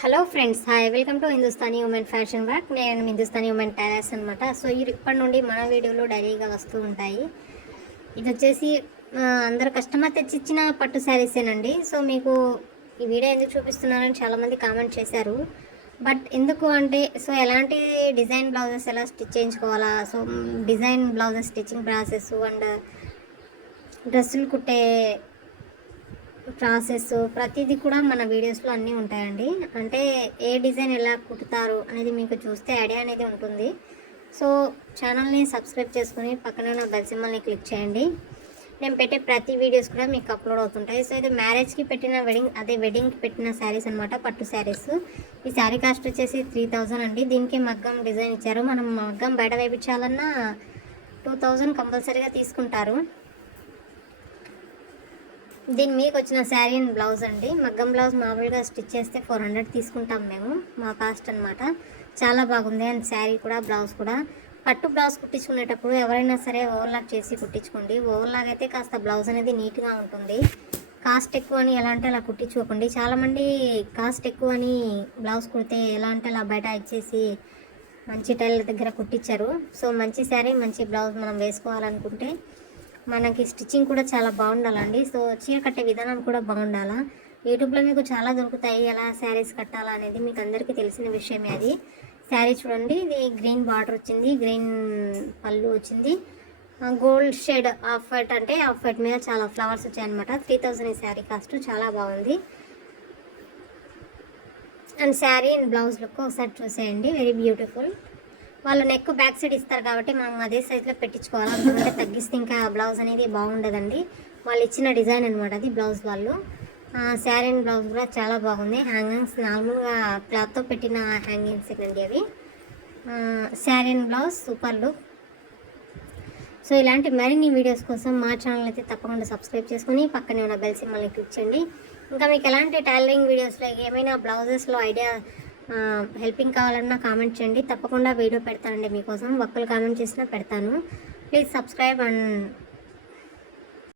Hello friends, hi, welcome to Hindustani women fashion work. నేను Hindustani women tailors అనమాట. So ఇప్పటి నుండి మన వీడియోలో డైలీగా వస్తూ ఉంటాయి. ఇది వచ్చేసి అందరు కస్టమర్ తెచ్చిచ్చిన పట్టు శారీసేనండి. సో మీకు ఈ వీడియో ఎందుకు చూపిస్తున్నానని చాలామంది కామెంట్ చేశారు. బట్ ఎందుకు అంటే, సో ఎలాంటి డిజైన్ బ్లౌజెస్ ఎలా స్టిచ్ చేయించుకోవాలా, so design blouses stitching process and డ్రెస్సులు కుట్టే ప్రాసెస్ ప్రతిదీ కూడా మన వీడియోస్లో అన్నీ ఉంటాయండి. అంటే ఏ డిజైన్ ఎలా కుట్టుతారు అనేది మీకు చూస్తే ఐడియా అనేది ఉంటుంది. సో ఛానల్ని సబ్స్క్రైబ్ చేసుకుని పక్కన ఉన్న బెల్ సింబల్ని క్లిక్ చేయండి. నేను పెట్టే ప్రతి వీడియోస్ కూడా మీకు అప్లోడ్ అవుతుంటాయి. సో ఇది మ్యారేజ్కి పెట్టిన వెడ్డింగ్కి పెట్టిన శారీస్ అనమాట, పట్టు శారీస్. ఈ శారీ కాస్ట్ వచ్చేసి 3000 అండి. దీనికి మగ్గం డిజైన్ ఇచ్చారు. మనం మగ్గం బయట వేయించాలన్నా 2000 కంపల్సరీగా తీసుకుంటారు. దీని మీకు వచ్చిన శారీ అండ్ బ్లౌజ్ అండి. మగ్గం బ్లౌజ్ మామూలుగా స్టిచ్ చేస్తే 400 తీసుకుంటాం మేము, మా కాస్ట్ అనమాట. చాలా బాగుంది. అండ్ శారీ కూడా బ్లౌజ్ కూడా. పట్టు బ్లౌజ్ కుట్టించుకునేటప్పుడు ఎవరైనా సరే ఓవర్లాక్ చేసి కుట్టించుకోండి. ఓవర్లాక్ అయితే కాస్త బ్లౌజ్ అనేది నీట్గా ఉంటుంది. కాస్ట్ ఎక్కువ అని ఎలా అంటే అలా కుట్టించుకోకండి. చాలామంది కాస్ట్ ఎక్కువ అని బ్లౌజ్ కుడితే ఎలా అంటే అలా బయట ఇచ్చేసి మంచి టైలర్ దగ్గర కుట్టించారు. సో మంచి శారీ మంచి బ్లౌజ్ మనం వేసుకోవాలనుకుంటే మనకి స్టిచ్చింగ్ కూడా చాలా బాగుండాలండి. సో చీర కట్టే విధానం కూడా బాగుండాలా. యూట్యూబ్లో మీకు చాలా దొరుకుతాయి ఎలా శారీస్ కట్టాలా అనేది, మీకు అందరికీ తెలిసిన విషయమే. అది శారీ చూడండి, ఇది గ్రీన్ బార్డర్ వచ్చింది, గ్రీన్ పళ్ళు వచ్చింది, గోల్డ్ షేడ్ ఆఫ్ వైట్, అంటే ఆఫ్ వైట్ మీద చాలా ఫ్లవర్స్ వచ్చాయన్నమాట. 3000 ఈ శారీ కాస్ట్. చాలా బాగుంది. And sari and blouse look ఒకసారి చూసేయండి, వెరీ బ్యూటిఫుల్. వాళ్ళు నెక్ బ్యాక్ సైడ్ ఇస్తారు కాబట్టి మనం అదే సైజులో పెట్టించుకోవాలి. అందుకంటే తగ్గిస్తే ఇంకా బ్లౌజ్ అనేది బాగుండదండి. వాళ్ళు ఇచ్చిన డిజైన్ అనమాట అది బ్లౌజ్ వాళ్ళు. శారీ అండ్ బ్లౌజ్ కూడా చాలా బాగుంది. హ్యాంగింగ్స్ నార్మల్గా క్లాత్తో పెట్టిన హ్యాంగింగ్స్ అండి అవి. Sari and blouse super look. So ఇలాంటి మరిన్ని వీడియోస్ కోసం మా ఛానల్ అయితే తప్పకుండా సబ్స్క్రైబ్ చేసుకొని పక్కనే ఉన్న బెల్ సింబల్ని క్లిక్ చేయండి. ఇంకా మీకు ఎలాంటి టైలరింగ్ వీడియోస్లో ఏమైనా బ్లౌజెస్లో ఐడియా హెల్పింగ్ కావాలన్నా కామెంట్ చేయండి. తప్పకుండా వీడియో పెడతానండి మీకోసం. ఒక్కరు కామెంట్ చేసినా పెడతాను. Please subscribe and